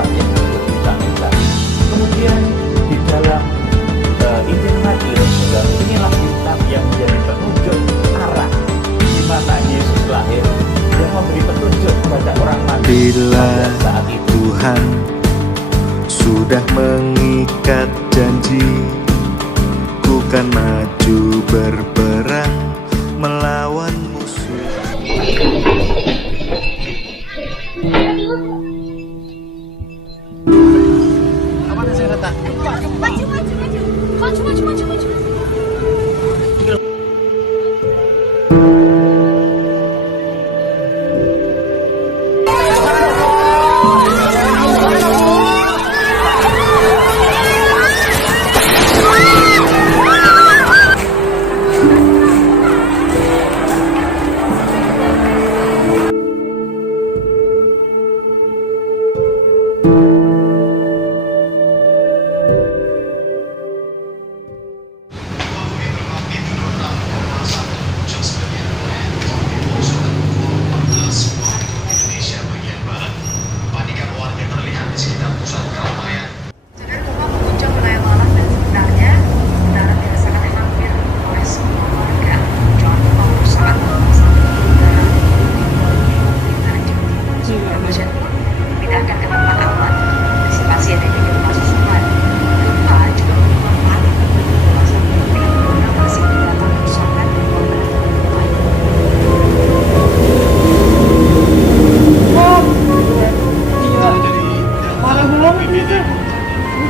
itulah yang disebut bintang-bintang. Kemudian di dalam Injil Matius juga inilah bintang yang menjadi penunjuk arah di mana Yesus lahir, yang memberi petunjuk kepada orang mati Bila pada saat itu. Tuhan sudah mengikat janji, ku kan maju berperang melawan musuh. Apa yang saya letak? Maju.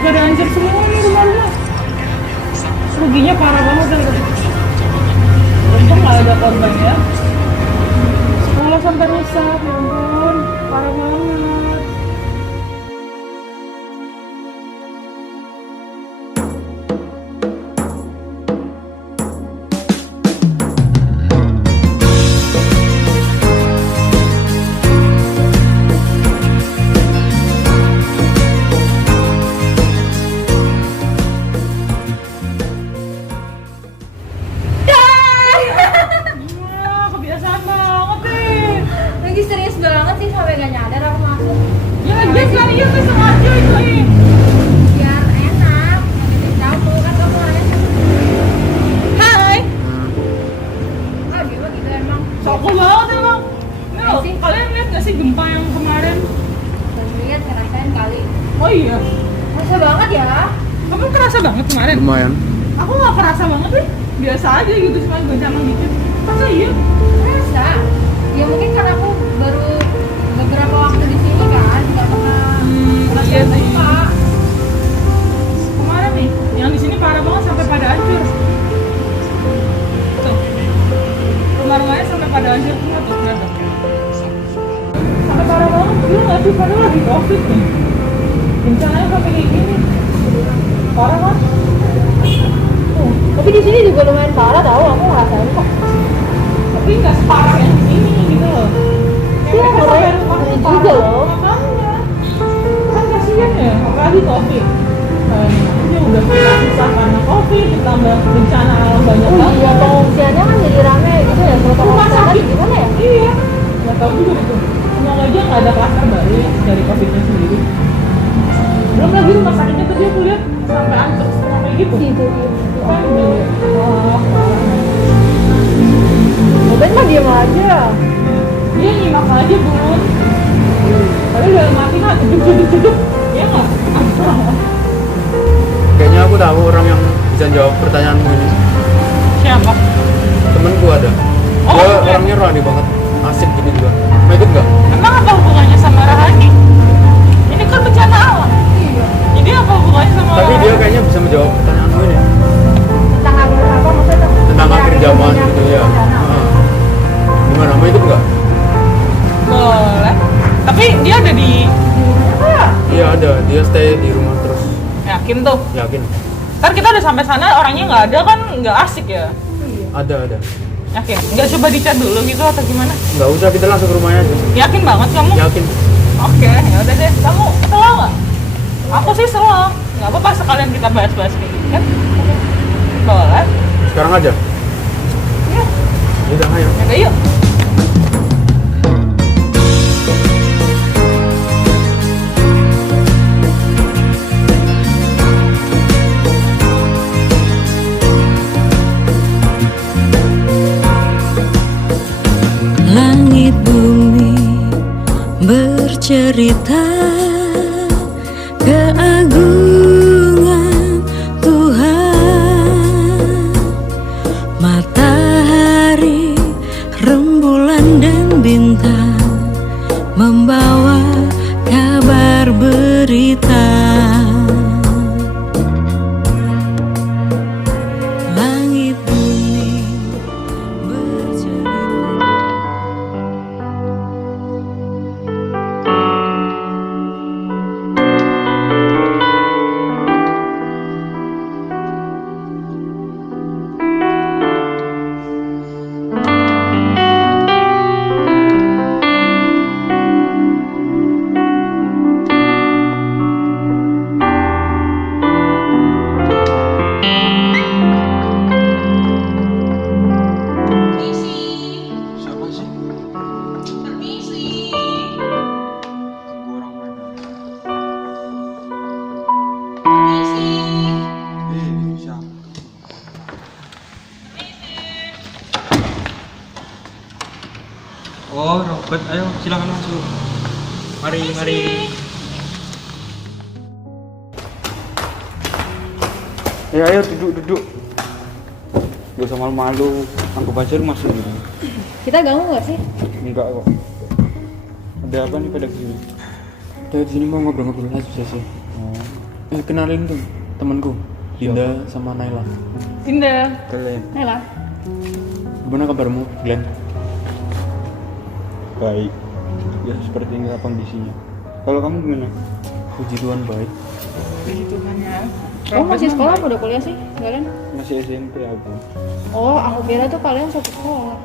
Udah hancur semua nih rumah-rumah. Ruginya parah banget tadi. Untung nggak ada korban ya. Sekolah sampai rusak, ya ampun, parah banget. Lagi serius banget sih sampai gak nyadar aku masuk. Ya dia serius tuh sengaja itu nih. Biar enak. Tahu kan kamu orangnya. Hai. Ah dia mah gitu emang. Soko banget emang. Iya sih. Kalian lihat nggak sih gempa yang kemarin? Baru lihat ngerasain kali. Oh iya. Masa banget ya? Kamu kerasa banget kemarin? Lumayan. Aku nggak kerasa banget nih. Biasa aja gitu, cuma goncangan dikit. Masa iya? Rasa. Ya mungkin karena aku baru beberapa waktu di sini kan, nggak pernah Iya sih. gempa. Kemarin nih, yang di sini parah banget sampai pada hancur. Tuh, rumah-rumahnya sampai pada hancur semua tuh, lihat tuh. Sampai parah banget, dia nggak sih padahal lagi covid nih. Bencananya sampai kayak gini, parah kan? Tapi di sini juga lumayan parah tahu, aku ngerasain kok. Tapi nggak separah yang di sini gitu loh. Iya, Mereka ngeri sampai rumah juga parah, loh. makanya. Kan kasihan ya, apalagi covid. Ini udah susah karena covid, ditambah bencana alam banyak Oh banget. iya, pengungsiannya kan jadi rame gitu ya, protokol Rumah kesehatan sakit gimana ya? Iya, nggak tahu juga itu. Semoga aja nggak ada klaster baru ya dari COVID-nya sendiri. Belum lagi rumah sakitnya tadi aku lihat sampai hancur semua kayak gitu. Gitu. Kan wah, Ben mah diem aja. dia nyimak aja bun. Tapi dalam hati mah jeduk, ya nggak? Kayaknya aku tahu orang yang bisa jawab pertanyaanmu ini. Siapa? Temenku ada. Oh, Dia oke. orangnya rani banget, asik gitu juga. Mau ikut nggak? Emang apa hubungannya sama Rahani? Ini kan bencana alam. Iya. Jadi apa hubungannya sama Tapi dia Rahani? kayaknya bisa menjawab pertanyaanmu ini Tentang apa maksudnya? tentang akhir zaman gitu ya. Gimana? Mau ikut nggak? Boleh. Tapi dia ada di Iya ada. Dia stay di rumah terus. yakin tuh. Yakin? Ntar kita udah sampai sana orangnya nggak ada kan nggak asik ya. Ada. Yakin? Nggak coba dichat dulu gitu atau gimana? Nggak usah, kita langsung ke rumahnya aja. Yakin banget kamu? Yakin? Oke, ya udah deh. Kamu selo nggak? Aku sih selo. Nggak apa-apa sekalian kita bahas-bahas kayak gini kan? Boleh. Sekarang aja? Iya. Udah, ayo. Yaudah yuk. Langit bumi bercerita keagungan Tuhan. Matahari, rembulan dan bintang membawa kabar berita. Langit bumi bercerita. Siapa sih? Tunggu orang mana? Siapa? Oh, Robert, ayo silakan masuk. Mari. Ya, ayo duduk. Gak usah malu-malu, anggap aja rumah sendiri. Kita ganggu nggak sih? Enggak kok. Ada apa nih pada kesini? Dari sini mau ngobrol-ngobrol aja sih. Kenalin tuh temanku, Dinda sama Naila. Indah. Kalian Nela. Gimana kabarmu, Glenn? baik. Ya seperti inilah kondisinya. Kalau kamu gimana? Puji Tuhan baik. Puji Tuhan ya. Oh masih sekolah apa udah kuliah sih kalian? Masih SMP aku. Oh aku kira tuh kalian satu sekolah.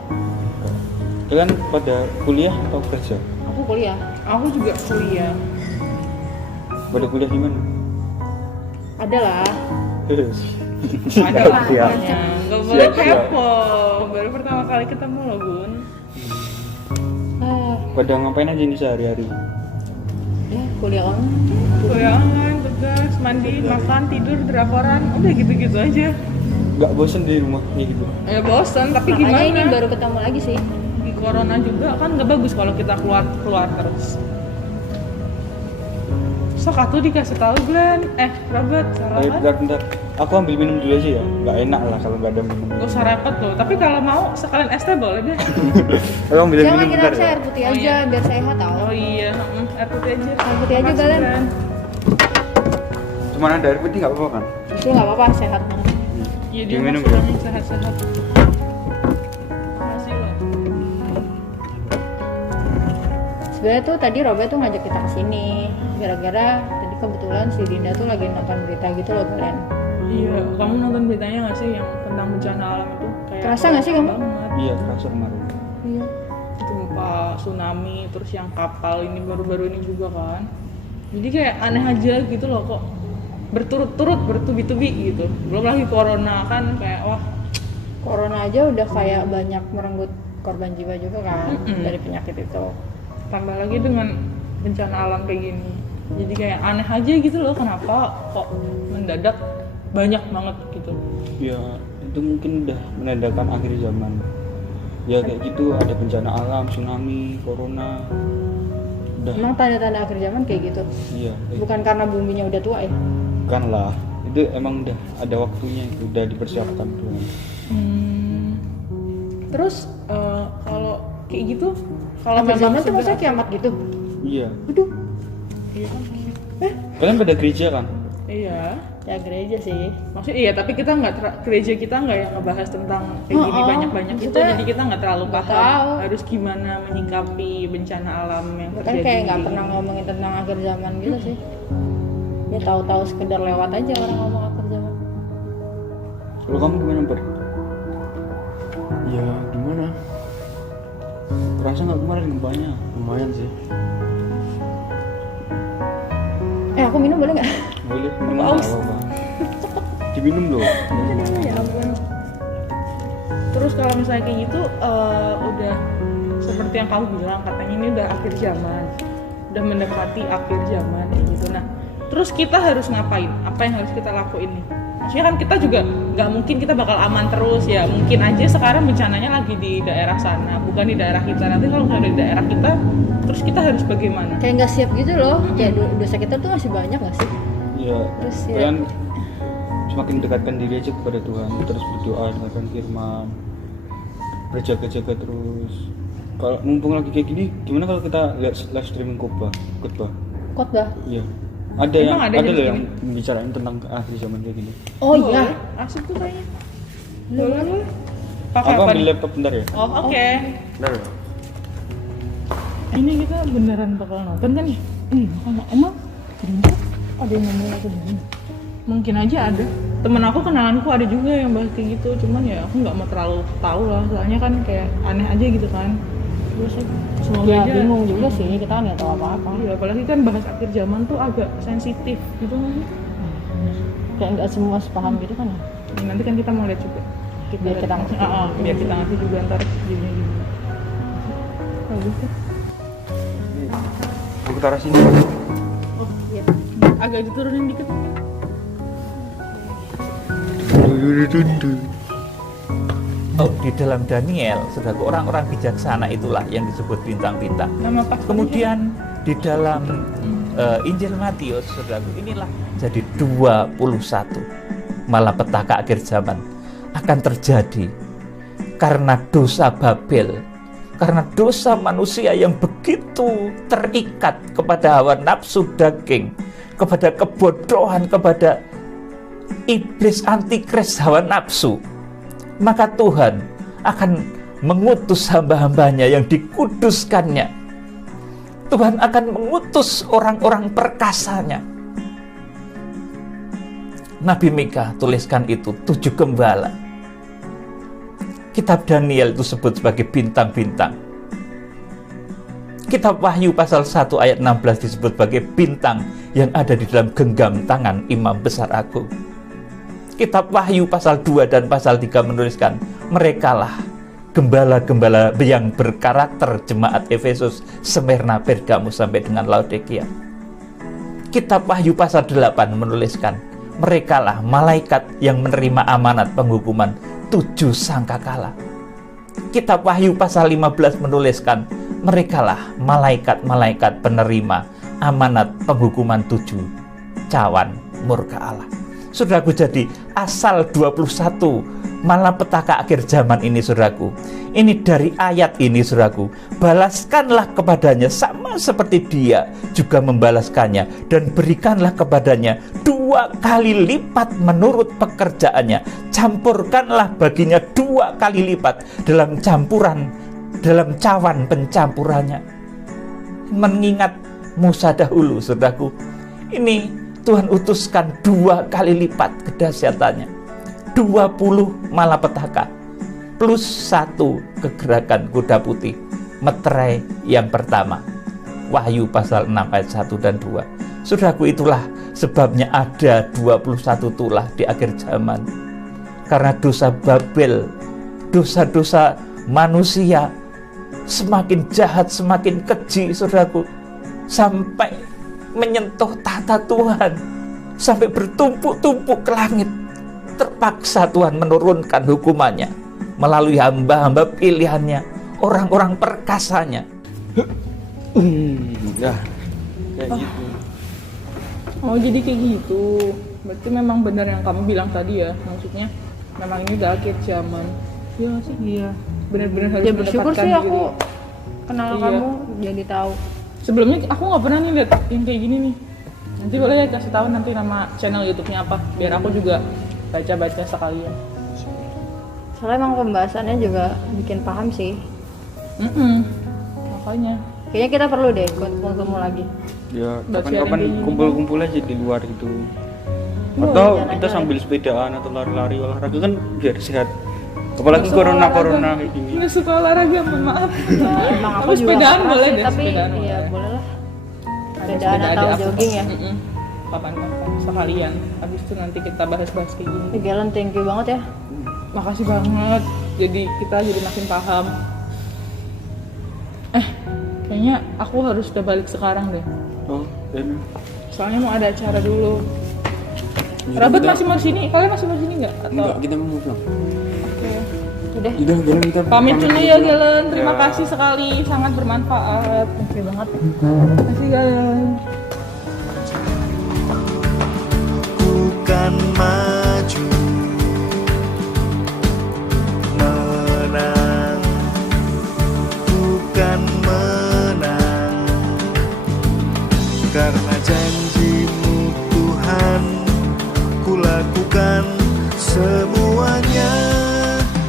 Kalian pada kuliah atau kerja? Aku kuliah. Aku juga kuliah. Pada kuliah di mana? Ada lah. Ada lah Siap. pokoknya. Nggak boleh Siap, siap. kepo. Baru pertama kali ketemu loh Gun. Pada ngapain aja nih sehari-hari? Ya kuliah online. Kuliah online, tugas, mandi, makan, tidur, drakoran. Udah gitu-gitu aja. Nggak bosen di rumah kayak gitu? Ya bosan, tapi Makanya gimana? ini baru ketemu lagi sih. Di corona juga kan nggak bagus kalau kita keluar terus. Sok atuh dikasih tahu Glenn. Robert, salah Ayo kan? bentar. Aku ambil minum dulu aja ya. Nggak enak lah kalau nggak ada minum. Gak usah repot loh. Tapi kalau mau sekalian es teh boleh deh. Aku ambil Jangan minum kita bentar harus ya. air putih Oh, aja iya. biar sehat tau. Oh iya, air putih aja. Air putih aja, Makasih, Glenn. Glenn. Cuman ada air putih nggak apa-apa kan? Itu nggak apa-apa sehat banget. Iya dia Diminum masih ya? orang sehat-sehat. Makasih loh. Sebenarnya tuh tadi Robert tuh ngajak kita kesini gara-gara tadi kebetulan si Dinda tuh lagi nonton berita gitu loh kalian. Iya, kamu nonton beritanya nggak sih yang tentang bencana alam itu? Kayak Kerasa nggak sih kamu? banget. Iya kerasa kemarin. Iya. Gempa, tsunami, terus yang kapal ini baru-baru ini juga kan. Jadi kayak aneh aja gitu loh kok berturut-turut bertubi-tubi gitu. Belum lagi corona kan kayak wah Corona aja udah kayak banyak merenggut korban jiwa juga kan Mm-mm. dari penyakit itu. tambah lagi dengan bencana alam kayak gini. Jadi kayak aneh aja gitu loh kenapa kok mendadak banyak banget gitu. Ya itu mungkin udah menandakan akhir zaman. Ya kayak gitu ada bencana alam, tsunami, corona. Udah. Emang tanda-tanda akhir zaman kayak gitu? Iya. Bukan karena buminya udah tua ya? Bukan lah. Itu emang udah ada waktunya itu udah dipersiapkan tuh. Terus kalau kayak gitu kalau Akhir zaman tuh sudah- maksudnya kiamat gitu? Iya. Aduh, Iya kan? Kalian pada gereja kan? Iya. ya gereja sih. Maksudnya iya, tapi kita nggak gereja kita nggak yang ngebahas tentang kayak gini Oh, banyak-banyak itu, kita jadi kita nggak terlalu nggak paham tahu. harus gimana menyikapi bencana alam yang Kan terjadi. kayak nggak pernah ngomongin tentang akhir zaman gitu sih. Ya tahu-tahu sekedar lewat aja orang ngomong akhir zaman. Kalau kamu gimana Ber? Ya gimana? Terasa nggak kemarin gempanya? Lumayan sih. Aku minum boleh nggak? Boleh minum Haus. nggak apa-apa. Diminum loh. Ya ampun. Terus kalau misalnya kayak gitu udah seperti yang kamu bilang katanya ini udah akhir zaman, udah mendekati akhir zaman kayak gitu. Nah, terus kita harus ngapain? Apa yang harus kita lakuin nih? Maksudnya kan kita juga nggak mungkin kita bakal aman terus ya. Mungkin aja sekarang bencananya lagi di daerah sana, bukan di daerah kita. Nanti kalau misalnya di daerah kita, terus kita harus bagaimana? Kayak nggak siap gitu loh. Kayak dosa kita tuh masih banyak nggak sih? Ya, Terus ya. kalian semakin dekatkan diri aja kepada Tuhan, terus berdoa, dengarkan firman, berjaga-jaga terus. Kalau mumpung lagi kayak gini, gimana kalau kita lihat live streaming khotbah? Khotbah. Iya. Ada Emang ada loh jam yang membicarain tentang akhir zaman kayak gini. Oh iya. Asik tuh kayaknya. Boleh. Pakai Aku apa ambil nih? laptop bentar ya. Oh oke. Bentar ya. Ini kita beneran bakal nonton kan ya? Makanya emang bener ada yang ngomong aku begini. Mungkin aja ada. Temen aku kenalanku ada juga yang bahas kayak gitu. Cuman ya aku nggak mau terlalu tahu lah. Soalnya kan kayak aneh aja gitu kan. Terus semoga Ya aja. bingung juga sih, kita kan nggak tahu apa-apa. Iya, apalagi kan bahas akhir zaman tuh agak sensitif gitu kan. Kayak nggak semua sepaham gitu kan ya. Nanti kan kita mau lihat juga. Biar kita ngasih. Biar kita ngasih juga ntar jadinya gimana. Bagus tuh. Aku taruh sini. Oh iya. Agak diturunin dikit. Oh, di dalam Daniel, saudaraku, orang-orang bijaksana itulah yang disebut bintang-bintang. Nama pas. Kemudian di dalam Injil Matius, saudaraku, inilah jadi 21 malapetaka akhir zaman akan terjadi karena dosa Babel, karena dosa manusia yang begitu terikat kepada hawa nafsu daging, kepada kebodohan, kepada iblis antikris hawa nafsu. Maka Tuhan akan mengutus hamba-hambanya yang dikuduskannya. Tuhan akan mengutus orang-orang perkasanya. Nabi Mika tuliskan itu 7 gembala. Kitab Daniel itu sebut sebagai bintang-bintang. Kitab Wahyu pasal 1 ayat 16 disebut sebagai bintang yang ada di dalam genggam tangan Imam Besar Agung. Kitab Wahyu pasal 2 dan pasal 3 menuliskan, merekalah gembala-gembala yang berkarakter jemaat Efesus, Smyrna, Pergamus sampai dengan Laodikia. Kitab Wahyu pasal 8 menuliskan, merekalah malaikat yang menerima amanat penghukuman 7 sangkakala. Kitab Wahyu pasal 15 menuliskan, merekalah malaikat-malaikat penerima amanat penghukuman 7 cawan murka Allah. Saudaraku, jadi asal 21 malapetaka akhir zaman ini, saudaraku, ini dari ayat ini, saudaraku, balaskanlah kepadanya sama seperti dia juga membalaskannya, dan berikanlah kepadanya 2 kali lipat menurut pekerjaannya, campurkanlah baginya 2 kali lipat dalam campuran, dalam cawan pencampurannya. Mengingat Musa dahulu, saudaraku, ini Tuhan utuskan 2 kali lipat kedahsyatannya, 20 malapetaka plus 1 kegerakan kuda putih, meterai yang pertama. Wahyu pasal 6 ayat 1 dan 2. Saudaraku, itulah sebabnya ada 21 tulah di akhir zaman. Karena dosa Babel, dosa-dosa manusia semakin jahat, semakin keji, saudaraku, sampai menyentuh tahta Tuhan, sampai bertumpuk-tumpuk ke langit. Terpaksa Tuhan menurunkan hukumannya melalui hamba-hamba pilihannya, orang-orang perkasanya. Ya, kayak gitu. Oh jadi kayak gitu. Berarti memang benar yang kamu bilang tadi ya. Maksudnya memang ini udah akhir zaman. Iya nggak sih? Iya. Benar-benar harus Ya bersyukur mendapatkan sih diri. aku kenal Iya. kamu jadi tahu. Sebelumnya aku nggak pernah nih lihat yang kayak gini nih. Nanti boleh ya kasih tahu nanti nama channel YouTube-nya apa, biar aku juga baca-baca sekalian. Soalnya emang pembahasannya juga bikin paham sih. Makanya. Kayaknya kita perlu deh ketemu lagi. Ya, Buat kapan-kapan sharing kayak gini. kumpul-kumpul aja di luar gitu. Oh, Atau jalan-jalan. kita sambil sepedaan atau lari-lari, olahraga kan biar sehat. Apalagi Nggak suka corona olahraga. kayak gini. Nggak suka olahraga, mohon maaf. Emang aku Tapi juga sepedaan nggak boleh sih, deh, tapi sepedaan iya boleh. boleh lah. Ada Sepedaan atau apa? jogging ya. Kapan-kapan sekalian. Habis itu nanti kita bahas-bahas kayak gini. Galen, thank you banget ya. Makasih banget. Jadi kita jadi makin paham. Kayaknya aku harus udah balik sekarang deh. Oh, dan Soalnya mau ada acara dulu. Robert kita- masih mau sini? Kalian masih mau sini nggak? Enggak, kita mau pulang. Oke. Udah. Udah, jalan kita Pamit dulu ya Galen. Terima Ya. kasih sekali, sangat bermanfaat. Oke banget. Terima kasih Galen. Bukan maju menang, bukan menang, karena janjimu Tuhan, ku lakukan semuanya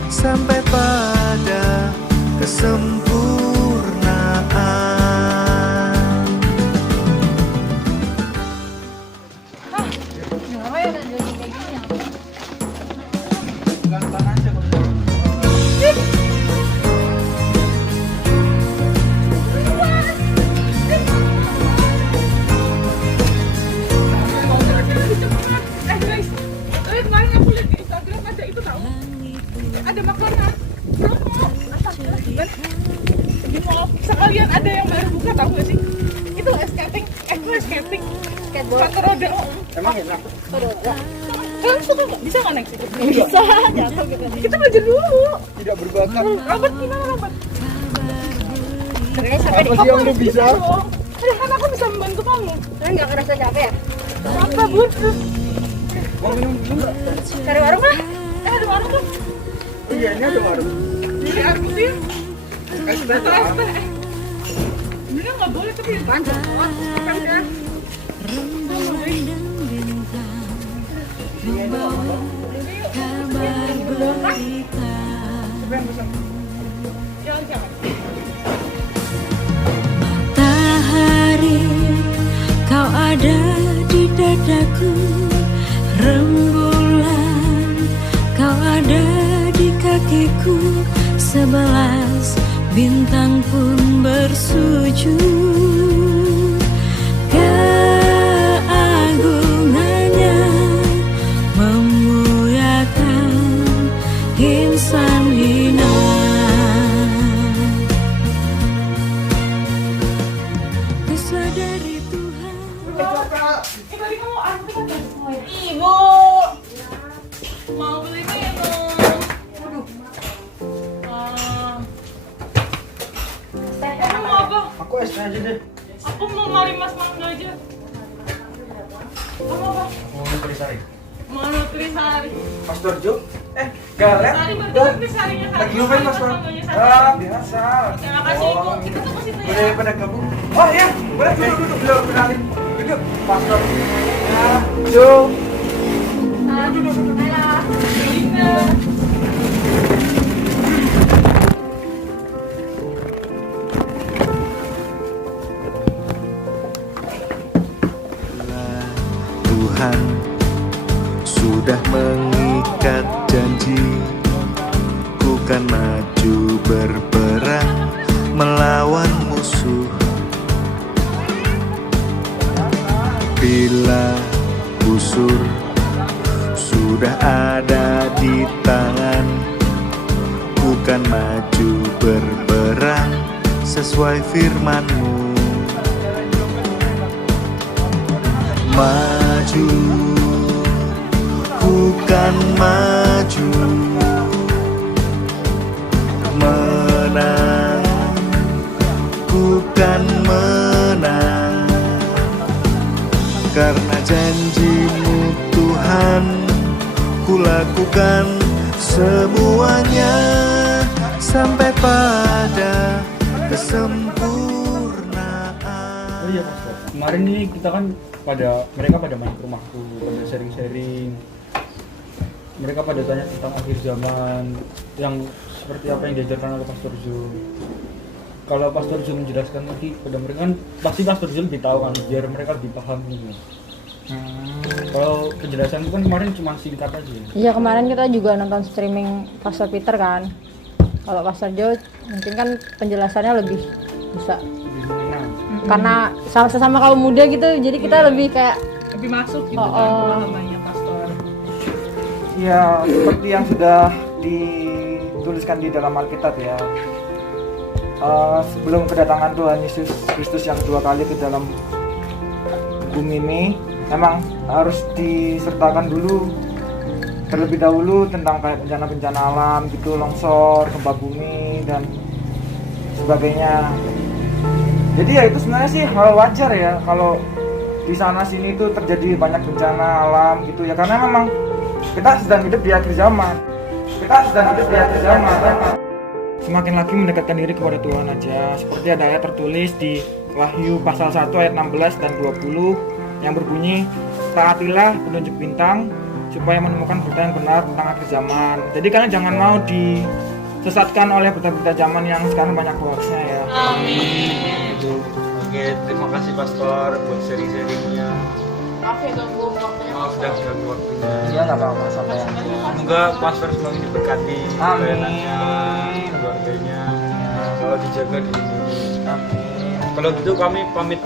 sampai pada kesempurnaan. Kenapa ya kan jadi kayak gini ya? Guys, kemarin aku lihat di Instagram ada itu tahu? Ada makanan promo di mall sekalian ada yang baru buka tahu nggak sih? Itu skating, skating, Skateboard. satu roda. Emang enak? Kalian suka nggak? Bisa nggak naik situ? Bisa jatuh gitu. Kita belajar dulu. Tidak berbakat. Robert gimana Robert? Sebenarnya sampai di Apa sih yang udah bisa? Ada kan aku bisa membantu kamu. Kalian nggak ngerasa capek ya? Apa bun? Mau minum dulu nggak? Cari warung lah. Ada warung tuh. Iya, ini ada warung. Jadi air putih. Es teh Atau es teh. Bener nggak boleh tapi panjang. Kan ya. Jangan. Matahari, kau ada di dadaku. Rembulan, kau ada di kakiku. 11 bintang pun bersujud. Keagungannya memuliakan insan hina. Ku sadari Tuhan. Tadi kamu arti kan tadi semua ya? Ibu mau beli minum. Waduh. Kamu mau apa? Aku es teh aja deh. Aku mau marimas mangga aja. Kamu apa? Mau nutrisari. Mau nutrisari. Mas Dorjo? Galen? Sari berdua nutrisarinya satu. Lagi ngapain Mas Dor? Mangganya satu. Biasa. Terima kasih Ibu. Kita tunggu situ ya. Boleh pada gabung? Oh iya, boleh duduk. Belum kenalin. Duduk, Mas Dor. Ya, Jo. Duduk. Linda. Tuhan sudah mengikat janji, ku kan maju berperang melawan musuh. Bila busur sudah ada di tangan, ku kan maju berperang sesuai firman-Mu. Maju, bukan maju, menang, bukan menang, karena janji-Mu Tuhan, ku lakukan semuanya sampai pada kesempurnaan. Oh iya Mas Dor. Kemarin ini kita kan mereka pada main ke rumahku, pada sharing-sharing. Mereka pada tanya tentang akhir zaman yang seperti apa yang diajarkan oleh Pastor Zul. Kalau Pastor Zul menjelaskan lagi pada mereka kan pasti Pastor Zul lebih tahu kan, biar mereka lebih paham gitu. Kalau penjelasan itu kan kemarin cuma singkat aja. Iya, kemarin kita juga nonton streaming Pastor Peter kan. Kalau Pastor Joe mungkin kan penjelasannya lebih bisa, Lebih mengenal. karena sama-sama kaum muda gitu, jadi kita lebih kayak Lebih masuk gitu Oh, kan oh. pemahamannya pastor. Ya, seperti yang sudah dituliskan di dalam Alkitab ya. Sebelum kedatangan Tuhan Yesus Kristus yang 2 kali ke dalam bumi ini, memang harus disertakan dulu terlebih dahulu tentang kayak bencana-bencana alam gitu, longsor, gempa bumi dan sebagainya. Jadi ya itu sebenarnya sih hal wajar ya kalau di sana sini itu terjadi banyak bencana alam gitu ya, karena memang kita sedang hidup di akhir zaman. Semakin lagi mendekatkan diri kepada Tuhan aja. Seperti ada ayat tertulis di Wahyu pasal 1 ayat 16 dan 20 yang berbunyi, taatilah petunjuk bintang supaya menemukan berita yang benar tentang akhir zaman. Jadi kalian jangan mau disesatkan oleh berita-berita zaman yang sekarang banyak hoaxnya ya. Amin. Oke, terima kasih Pastor buat sharing-sharingnya. Maaf ya ganggu waktunya. Maaf sudah ganggu waktunya. Iya nggak apa-apa, santai aja. Semoga Pastor semakin diberkati, Amin. pelayanannya, keluarganya, selalu dijaga dilindungi. Amin. Kalau gitu kami pamit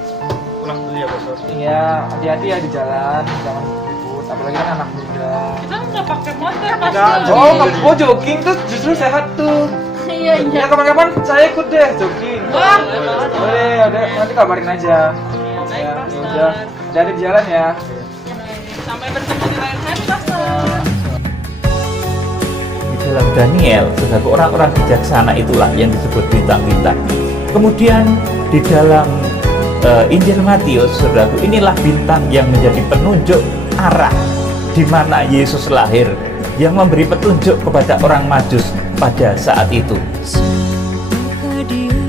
pulang dulu ya Pastor. Iya, hati-hati ya di jalan, jangan ribut. Apalagi kan anak muda. Kita nggak pakai motor Oh, jogging tuh justru sehat tuh. Iya Ya kapan-kapan saya ikut deh jogging. Wah. Boleh, udah nanti kabarin aja. Ya, udah. Dari jalan ya. Sampai bertemu di lain hari, Pastor. Di dalam Daniel, saudaraku, orang-orang bijaksana itulah yang disebut bintang-bintang. Kemudian di dalam Injil Matius, saudaraku, inilah bintang yang menjadi penunjuk arah di mana Yesus lahir, yang memberi petunjuk kepada orang Majus pada saat itu. Semoga dia